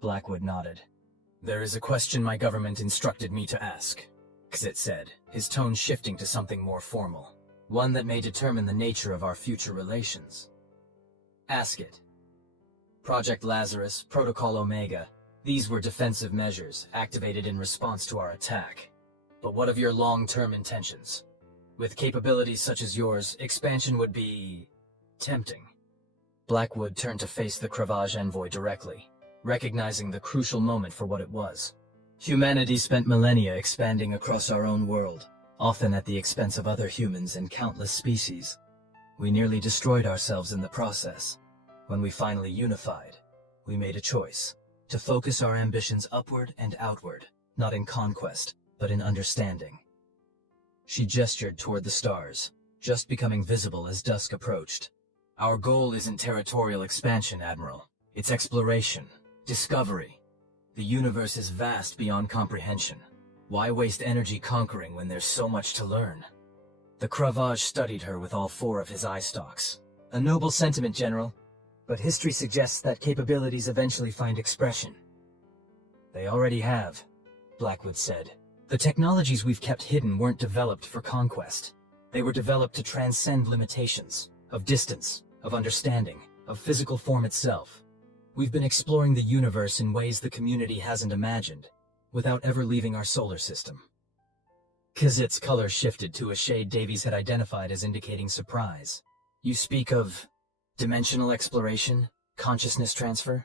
Blackwood nodded. There is a question my government instructed me to ask, Kazit said, his tone shifting to something more formal. One that may determine the nature of our future relations. Ask it. Project Lazarus, Protocol Omega, these were defensive measures activated in response to our attack. But what of your long-term intentions? With capabilities such as yours, expansion would be tempting. Blackwood turned to face the Kravaj envoy directly, recognizing the crucial moment for what it was. Humanity spent millennia expanding across our own world, often at the expense of other humans and countless species. We nearly destroyed ourselves in the process. When we finally unified, we made a choice to focus our ambitions upward and outward, not in conquest, but in understanding. She gestured toward the stars, just becoming visible as dusk approached. Our goal isn't territorial expansion, Admiral. It's exploration, discovery. The universe is vast beyond comprehension. Why waste energy conquering when there's so much to learn? The Kravaj studied her with all four of his eye stalks. A noble sentiment, General. But history suggests that capabilities eventually find expression. They already have, Blackwood said. The technologies we've kept hidden weren't developed for conquest. They were developed to transcend limitations, of distance, of understanding, of physical form itself. We've been exploring the universe in ways the community hasn't imagined, without ever leaving our solar system. Kazit's color shifted to a shade Davies had identified as indicating surprise. You speak of dimensional exploration, consciousness transfer?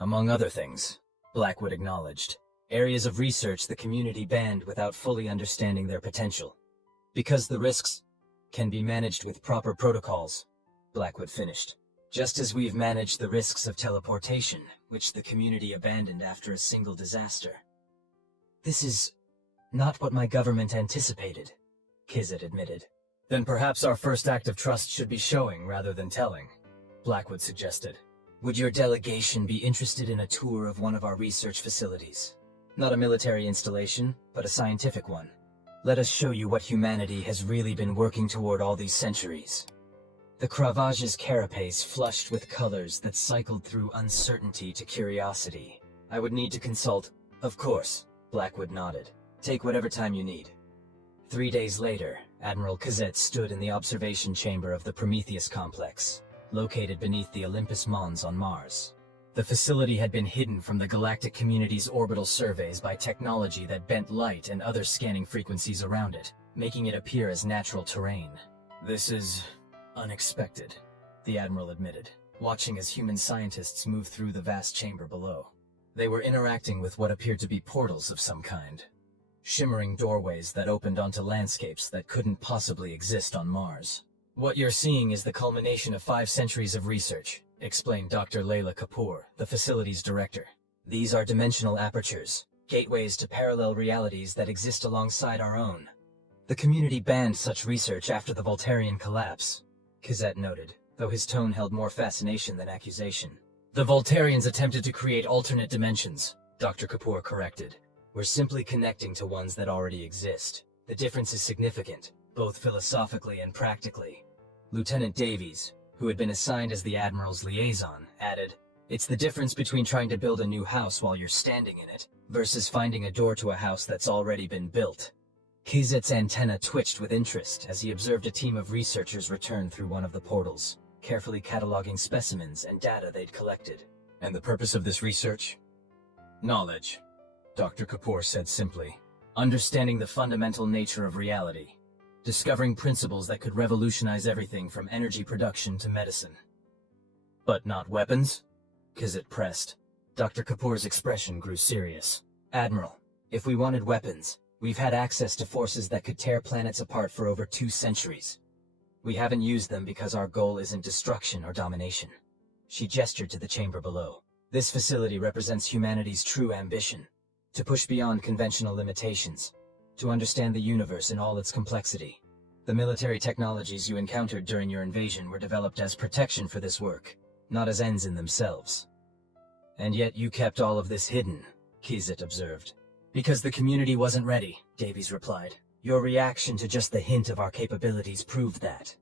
Among other things, Blackwood acknowledged. Areas of research the community banned without fully understanding their potential. Because the risks can be managed with proper protocols, Blackwood finished. Just as we've managed the risks of teleportation, which the community abandoned after a single disaster. This is not what my government anticipated, Kazit admitted. Then perhaps our first act of trust should be showing rather than telling, Blackwood suggested. Would your delegation be interested in a tour of one of our research facilities? Not a military installation, but a scientific one. Let us show you what humanity has really been working toward all these centuries. The Kravaj's carapace flushed with colors that cycled through uncertainty to curiosity. I would need to consult. Of course, Blackwood nodded. Take whatever time you need. 3 days later, Admiral Kazet stood in the observation chamber of the Prometheus complex, located beneath the Olympus Mons on Mars. The facility had been hidden from the galactic community's orbital surveys by technology that bent light and other scanning frequencies around it, making it appear as natural terrain. This is unexpected, the Admiral admitted, watching as human scientists moved through the vast chamber below. They were interacting with what appeared to be portals of some kind. Shimmering doorways that opened onto landscapes that couldn't possibly exist on Mars. What you're seeing is the culmination of 5 centuries of research, explained Dr. Layla Kapoor, the facility's director. These are dimensional apertures, gateways to parallel realities that exist alongside our own. The community banned such research after the Voltarian collapse, Kazet noted, though his tone held more fascination than accusation. The Voltarians attempted to create alternate dimensions, Dr. Kapoor corrected. We're simply connecting to ones that already exist. The difference is significant, both philosophically and practically. Lieutenant Davies, who had been assigned as the Admiral's liaison, added, It's the difference between trying to build a new house while you're standing in it, versus finding a door to a house that's already been built. Kazit's antenna twitched with interest as he observed a team of researchers return through one of the portals, carefully cataloging specimens and data they'd collected. And the purpose of this research? Knowledge, Dr. Kapoor said simply. Understanding the fundamental nature of reality. Discovering principles that could revolutionize everything from energy production to medicine. But not weapons? Kazit pressed. Dr. Kapoor's expression grew serious. Admiral, if we wanted weapons, we've had access to forces that could tear planets apart for over 2 centuries. We haven't used them because our goal isn't destruction or domination. She gestured to the chamber below. This facility represents humanity's true ambition. To push beyond conventional limitations. To understand the universe in all its complexity. The military technologies you encountered during your invasion were developed as protection for this work, not as ends in themselves. And yet you kept all of this hidden, Kizit observed. Because the community wasn't ready, Davies replied. Your reaction to just the hint of our capabilities proved that.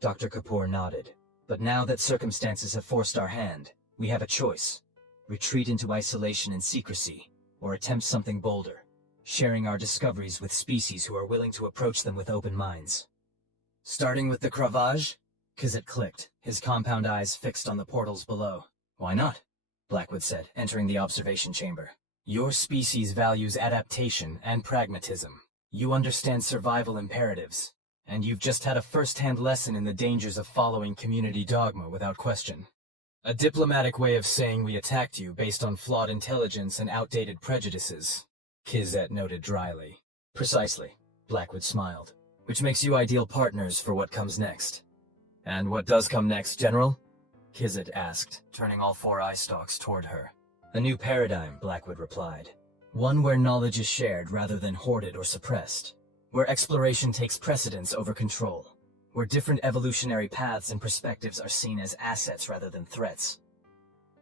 Dr. Kapoor nodded. But now that circumstances have forced our hand, we have a choice. Retreat into isolation and secrecy, or attempt something bolder, sharing our discoveries with species who are willing to approach them with open minds. Starting with the Cravage? Kizit clicked, his compound eyes fixed on the portals below. Why not? Blackwood said, entering the observation chamber. Your species values adaptation and pragmatism. You understand survival imperatives, and you've just had a first-hand lesson in the dangers of following community dogma without question. A diplomatic way of saying we attacked you based on flawed intelligence and outdated prejudices, Kizet noted dryly. Precisely, Blackwood smiled. Which makes you ideal partners for what comes next. And what does come next, General? Kizit asked, turning all 4 eye stalks toward her. A new paradigm, Blackwood replied. One where knowledge is shared rather than hoarded or suppressed. Where exploration takes precedence over control. Where different evolutionary paths and perspectives are seen as assets rather than threats.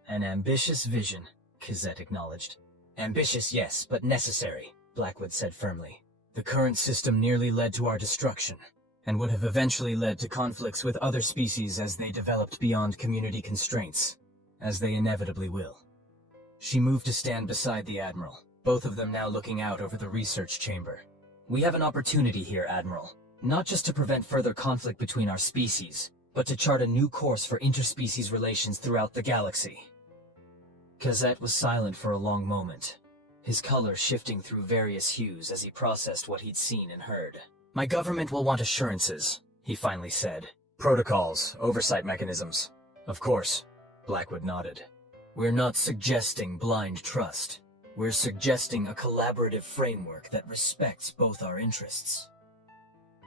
An ambitious vision, Kizet acknowledged. Ambitious, yes, but necessary, Blackwood said firmly. The current system nearly led to our destruction, and would have eventually led to conflicts with other species as they developed beyond community constraints, as they inevitably will. She moved to stand beside the Admiral, both of them now looking out over the research chamber. We have an opportunity here, Admiral, not just to prevent further conflict between our species, but to chart a new course for interspecies relations throughout the galaxy. Kizet was silent for a long moment, his color shifting through various hues as he processed what he'd seen and heard. My government will want assurances, he finally said. Protocols, oversight mechanisms. Of course, Blackwood nodded. We're not suggesting blind trust. We're suggesting a collaborative framework that respects both our interests.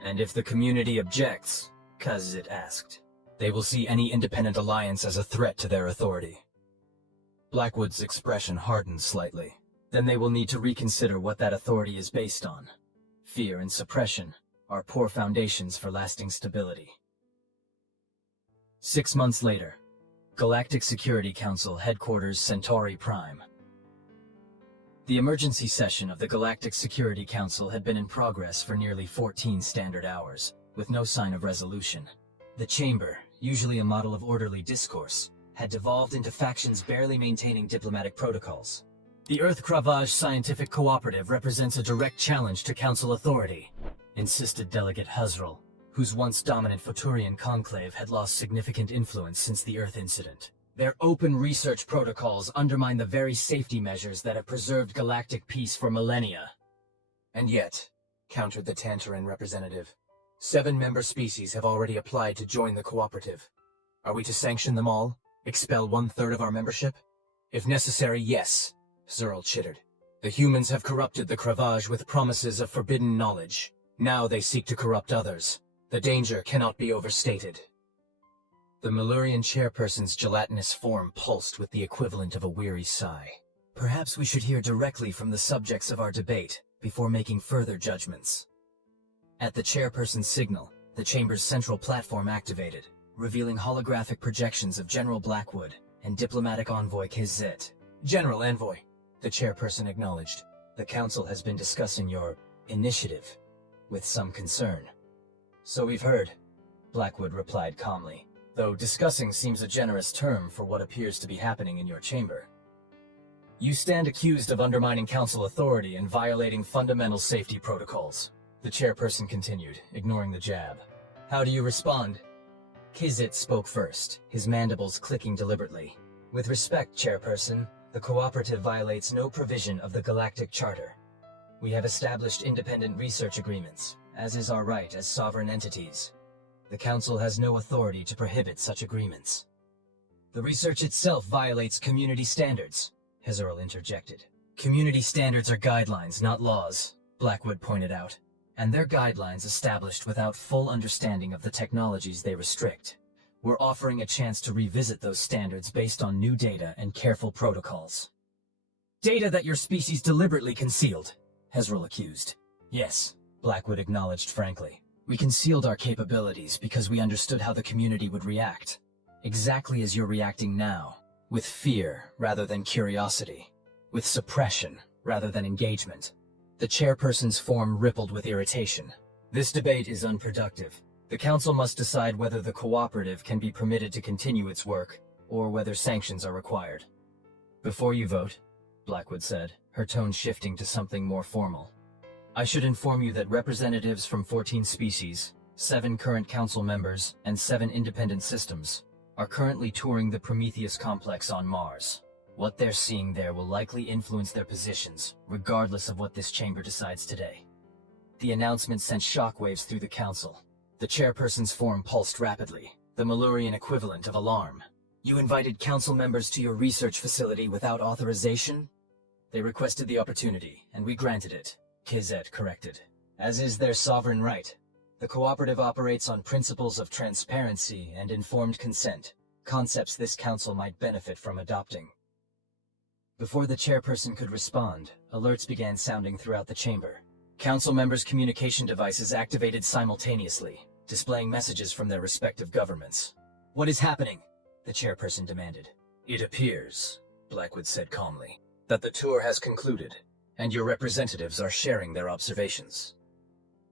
And if the community objects, Kizet asked, they will see any independent alliance as a threat to their authority. Blackwood's expression hardened slightly. Then they will need to reconsider what that authority is based on. Fear and suppression are poor foundations for lasting stability. 6 months later, Galactic Security Council Headquarters Centauri Prime. The emergency session of the Galactic Security Council had been in progress for nearly 14 standard hours, with no sign of resolution. The chamber, usually a model of orderly discourse, had devolved into factions barely maintaining diplomatic protocols. The Earth Cravage Scientific Cooperative represents a direct challenge to Council authority, insisted Delegate Huzrul, whose once dominant Futurian conclave had lost significant influence since the Earth incident. Their open research protocols undermine the very safety measures that have preserved galactic peace for millennia. And yet, countered the Tantaran representative, 7 member species have already applied to join the cooperative. Are we to sanction them all? Expel 1/3 of our membership? If necessary, yes, Zerl chittered. The humans have corrupted the Cravage with promises of forbidden knowledge. Now they seek to corrupt others. The danger cannot be overstated. The Malurian chairperson's gelatinous form pulsed with the equivalent of a weary sigh. Perhaps we should hear directly from the subjects of our debate before making further judgments. At the chairperson's signal, the chamber's central platform activated, revealing holographic projections of General Blackwood and diplomatic envoy Kizet. General Envoy, the chairperson acknowledged. The council has been discussing your initiative with some concern. So we've heard, Blackwood replied calmly, though discussing seems a generous term for what appears to be happening in your chamber. You stand accused of undermining council authority and violating fundamental safety protocols, the chairperson continued, ignoring the jab. How do you respond? Kizet spoke first, his mandibles clicking deliberately. With respect, chairperson, the cooperative violates no provision of the Galactic Charter. We have established independent research agreements, as is our right as sovereign entities. The Council has no authority to prohibit such agreements. The research itself violates community standards, Hezerl interjected. Community standards are guidelines, not laws, Blackwood pointed out, and they're guidelines established without full understanding of the technologies they restrict. We're offering a chance to revisit those standards based on new data and careful protocols. Data that your species deliberately concealed, Hezerl accused. Yes, Blackwood acknowledged frankly. We concealed our capabilities because we understood how the community would react. Exactly as you're reacting now. with fear rather than curiosity, with suppression rather than engagement. The chairperson's form rippled with irritation. This debate is unproductive. The council must decide whether the cooperative can be permitted to continue its work, or whether sanctions are required. Before you vote, Blackwood said, her tone shifting to something more formal, I should inform you that representatives from 14 species, 7 current council members, and 7 independent systems are currently touring the Prometheus complex on Mars. What they're seeing there will likely influence their positions, regardless of what this chamber decides today. The announcement sent shockwaves through the council. The chairperson's form pulsed rapidly, the Malurian equivalent of alarm. You invited council members to your research facility without authorization? They requested the opportunity, and we granted it, Kizet corrected. As is their sovereign right. The cooperative operates on principles of transparency and informed consent, concepts this council might benefit from adopting. Before the chairperson could respond, alerts began sounding throughout the chamber. Council members' communication devices activated simultaneously, displaying messages from their respective governments. What is happening? The chairperson demanded. It appears, Blackwood said calmly, that the tour has concluded, and your representatives are sharing their observations.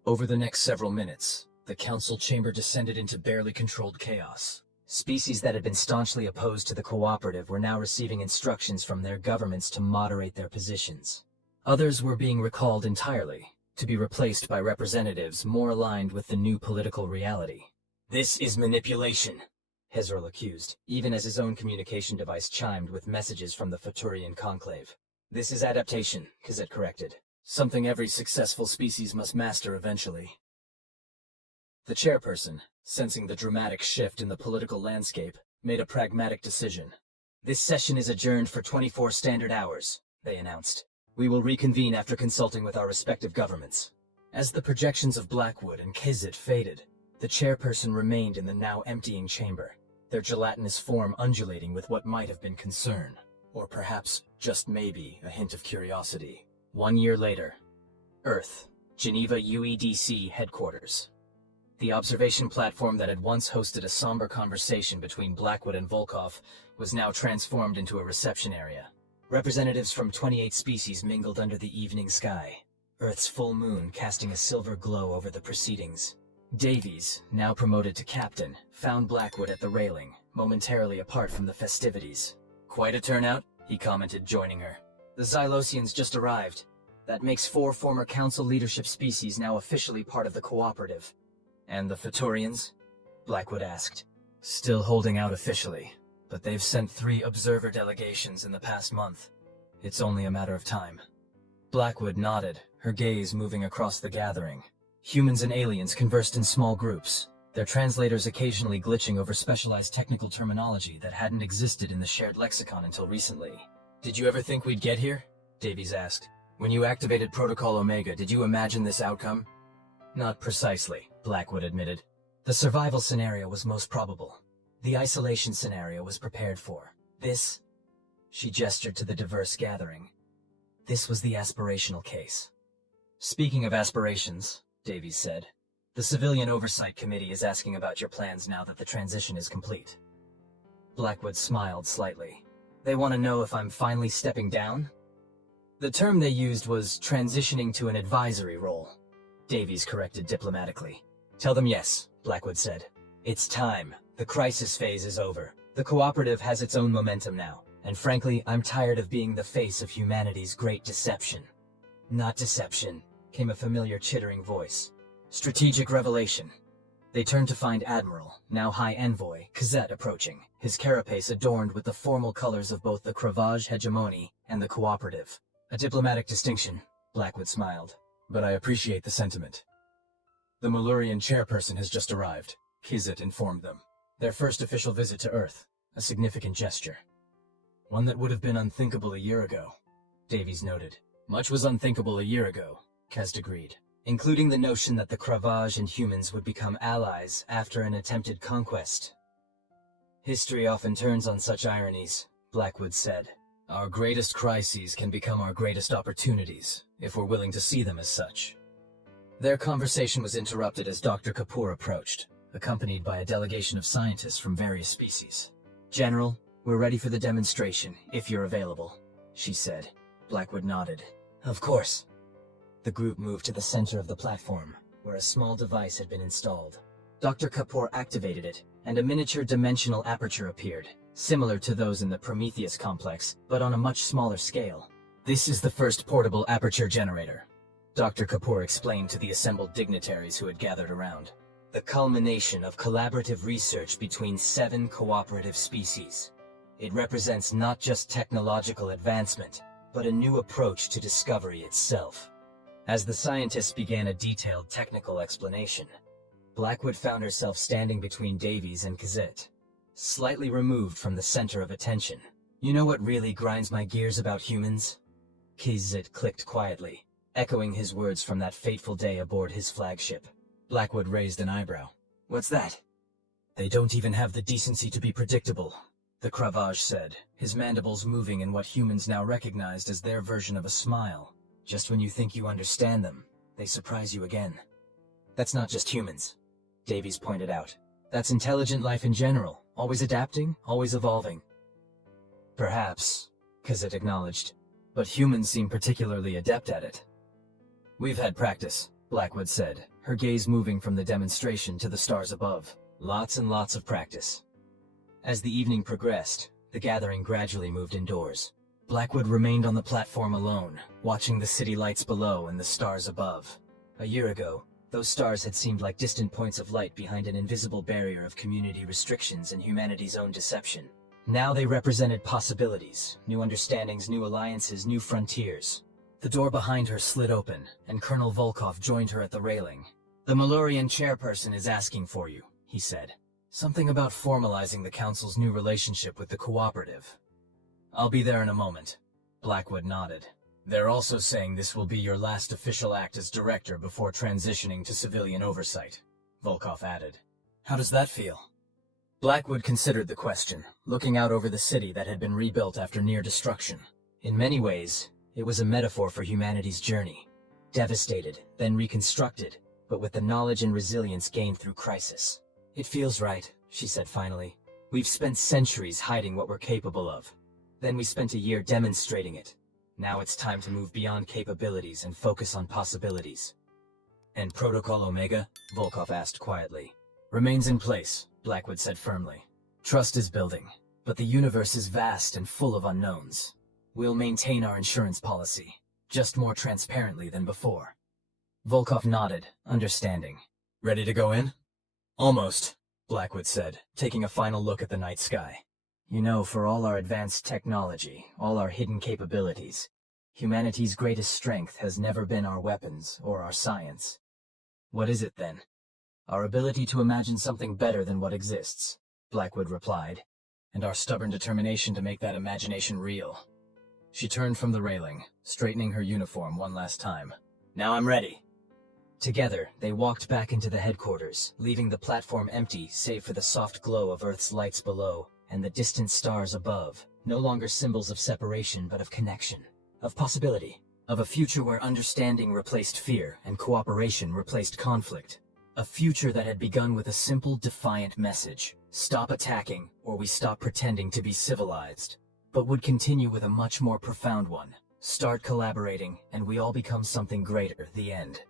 Over the next several minutes, the council chamber descended into barely controlled chaos. Species that had been staunchly opposed to the cooperative were now receiving instructions from their governments to moderate their positions. Others were being recalled entirely, to be replaced by representatives more aligned with the new political reality. This is manipulation, Hezrel accused, even as his own communication device chimed with messages from the Futurian conclave. This is adaptation, Kizet corrected. Something every successful species must master eventually. The chairperson, sensing the dramatic shift in the political landscape, made a pragmatic decision. This session is adjourned for 24 standard hours, they announced. We will reconvene after consulting with our respective governments. As the projections of Blackwood and Kizet faded, the chairperson remained in the now emptying chamber, their gelatinous form undulating with what might have been concern, or perhaps, just maybe, a hint of curiosity. 1 year later, Earth, Geneva UEDC headquarters. The observation platform that had once hosted a somber conversation between Blackwood and Volkov was now transformed into a reception area. Representatives from 28 species mingled under the evening sky, Earth's full moon casting a silver glow over the proceedings. Davies, now promoted to captain, found Blackwood at the railing, momentarily apart from the festivities. Quite a turnout, he commented, joining her. The Xylosians just arrived. That makes 4 former council leadership species now officially part of the cooperative. And the Futurians? Blackwood asked. Still holding out officially, but they've sent 3 observer delegations in the past month. It's only a matter of time. Blackwood nodded, her gaze moving across the gathering. Humans and aliens conversed in small groups, their translators occasionally glitching over specialized technical terminology that hadn't existed in the shared lexicon until recently. Did you ever think we'd get here? Davies asked. When you activated Protocol Omega, did you imagine this outcome? Not precisely, Blackwood admitted. The survival scenario was most probable. The isolation scenario was prepared for. This, she gestured to the diverse gathering. This was the aspirational case. Speaking of aspirations, Davies said, the Civilian Oversight Committee is asking about your plans now that the transition is complete. Blackwood smiled slightly. They want to know if I'm finally stepping down? The term they used was transitioning to an advisory role, Davies corrected diplomatically. Tell them yes, Blackwood said. It's time. The crisis phase is over. The cooperative has its own momentum now, and frankly, I'm tired of being the face of humanity's great deception. Not deception, came a familiar chittering voice. Strategic revelation. They turned to find Admiral, now High Envoy, Kizet approaching, his carapace adorned with the formal colors of both the Kravaj hegemony and the cooperative. A diplomatic distinction, Blackwood smiled. But I appreciate the sentiment. The Malurian chairperson has just arrived, Kizet informed them. Their first official visit to Earth, a significant gesture. One that would have been unthinkable a year ago, Davies noted. Much was unthinkable a year ago, Kest agreed, including the notion that the Kravaj and humans would become allies after an attempted conquest. History often turns on such ironies, Blackwood said. Our greatest crises can become our greatest opportunities, if we're willing to see them as such. Their conversation was interrupted as Dr. Kapoor approached, accompanied by a delegation of scientists from various species. General, We're ready for the demonstration, if you're available, she said. Blackwood nodded. Of course. The group moved to the center of the platform, where a small device had been installed. Dr. Kapoor activated it, and a miniature dimensional aperture appeared, similar to those in the Prometheus complex, but on a much smaller scale. This is the first portable aperture generator, Dr. Kapoor explained to the assembled dignitaries who had gathered around. The culmination of collaborative research between 7 cooperative species. It represents not just technological advancement, but a new approach to discovery itself. As the scientists began a detailed technical explanation, Blackwood found herself standing between Davies and Kazet, slightly removed from the center of attention. You know what really grinds my gears about humans? Kazet clicked quietly, echoing his words from that fateful day aboard his flagship. Blackwood raised an eyebrow. What's that? They don't even have the decency to be predictable, the Cravage said, his mandibles moving in what humans now recognized as their version of a smile. Just when you think you understand them, they surprise you again. That's not just humans, Davies pointed out. That's intelligent life in general, always adapting, always evolving. Perhaps, Kazet acknowledged, but humans seem particularly adept at it. We've had practice, Blackwood said, her gaze moving from the demonstration to the stars above. Lots and lots of practice. As the evening progressed, the gathering gradually moved indoors. Blackwood remained on the platform alone, watching the city lights below and the stars above. A year ago, those stars had seemed like distant points of light behind an invisible barrier of community restrictions and humanity's own deception. Now they represented possibilities, new understandings, new alliances, new frontiers. The door behind her slid open, and Colonel Volkov joined her at the railing. "The Malurian chairperson is asking for you," he said. "Something about formalizing the Council's new relationship with the Cooperative." "I'll be there in a moment," Blackwood nodded. "They're also saying this will be your last official act as director before transitioning to civilian oversight," Volkov added. "How does that feel?" Blackwood considered the question, looking out over the city that had been rebuilt after near destruction. In many ways, it was a metaphor for humanity's journey. Devastated, then reconstructed, but with the knowledge and resilience gained through crisis. "It feels right," she said finally. "We've spent centuries hiding what we're capable of. Then we spent a year demonstrating it. Now it's time to move beyond capabilities and focus on possibilities." "And Protocol Omega?" Volkov asked quietly. "Remains in place," Blackwood said firmly. "Trust is building, but the universe is vast and full of unknowns. We'll maintain our insurance policy, just more transparently than before." Volkov nodded, understanding. "Ready to go in?" "Almost," Blackwood said, taking a final look at the night sky. "You know, for all our advanced technology, all our hidden capabilities, humanity's greatest strength has never been our weapons or our science." "What is it then?" "Our ability to imagine something better than what exists," Blackwood replied, "and our stubborn determination to make that imagination real." She turned from the railing, straightening her uniform one last time. "Now I'm ready." Together, they walked back into the headquarters, leaving the platform empty save for the soft glow of Earth's lights below and the distant stars above, no longer symbols of separation but of connection, of possibility, of a future where understanding replaced fear and cooperation replaced conflict. A future that had begun with a simple, defiant message: stop attacking, or we stop pretending to be civilized, but would continue with a much more profound one: start collaborating, and we all become something greater, the end.